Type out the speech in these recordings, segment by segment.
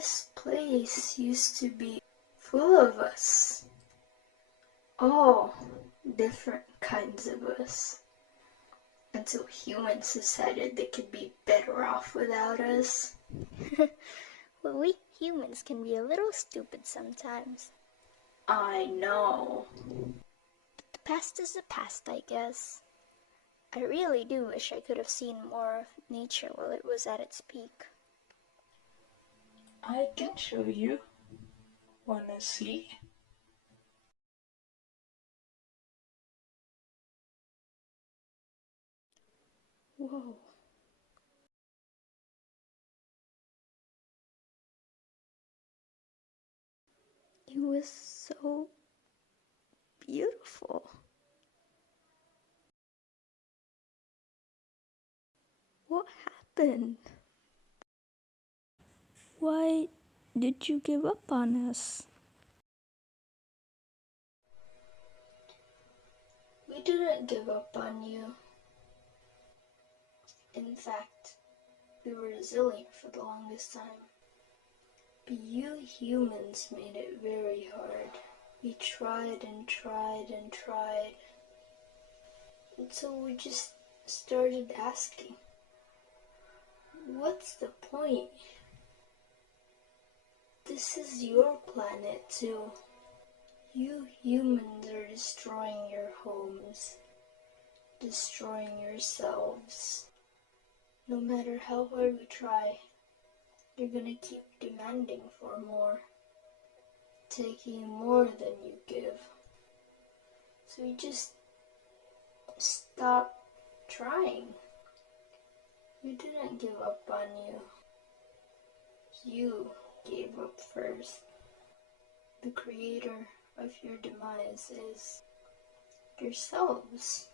This place used to be full of us. All different kinds of us. Until humans decided they could be better off without us. Well, we humans can be a little stupid sometimes. I know. But the past is the past, I guess. I really do wish I could have seen more of nature while it was at its peak. I can show you. Wanna see? Whoa. It was so beautiful. What happened? Why did you give up on us? We didn't give up on you. In fact, we were resilient for the longest time. But you humans made it very hard. We tried and tried and tried. Until we just started asking, what's the point? This is your planet too. You humans are destroying your homes, destroying yourselves. No matter how hard we try, you're gonna keep demanding for more, taking more than you give. So we just stop trying. We didn't give up on you. You gave up first. The creator of your demise is yourselves.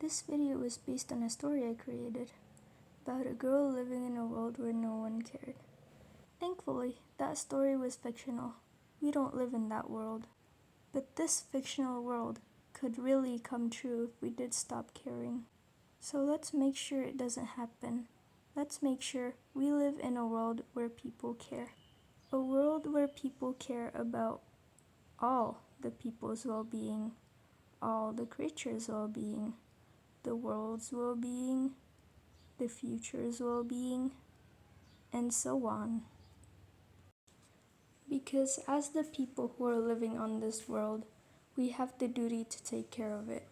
This video was based on a story I created about a girl living in a world where no one cared. Thankfully, that story was fictional. We don't live in that world. But this fictional world could really come true if we did stop caring. So let's make sure it doesn't happen. Let's make sure we live in a world where people care. A world where people care about all the people's well-being, all the creatures' well-being, the world's well-being, the future's well-being, and so on. Because as the people who are living on this world, we have the duty to take care of it.